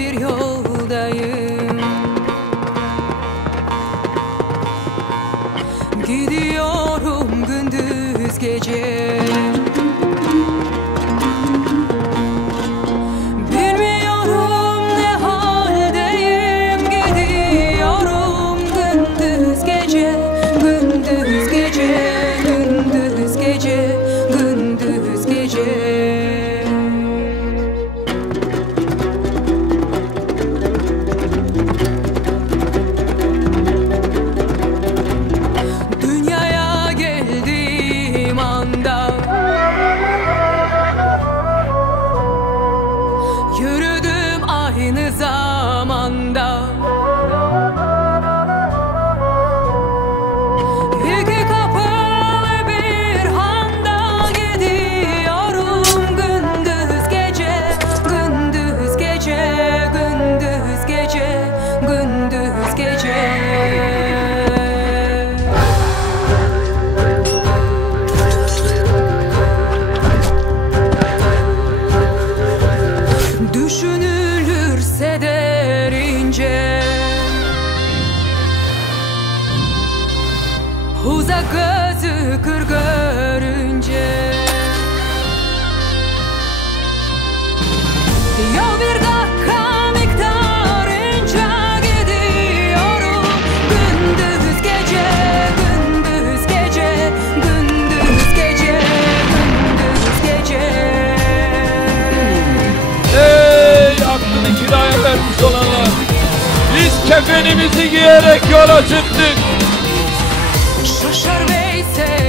bir yoldayım. Gidiyorum gündüz gece. Bilmiyorum ne haldeyim. Gidiyorum gündüz gece. Gündüz gece. Gündüz gece. Gündüz gece. Yürüdüm aynı zamanda. İki kapılı bir handa gidiyorum gündüz gece. Gündüz gece, gündüz gece, gündüz gece. Düşünülürse derince, uzak gözü kır görünce, yol bir dakika miktarınca gidiyorum gündüz gece, gündüz gece, gündüz gece, gündüz gece. Aklını kiraya vermiş olanlar, biz kefenimizi giyerek yola çıktık. Şaşar Veysel.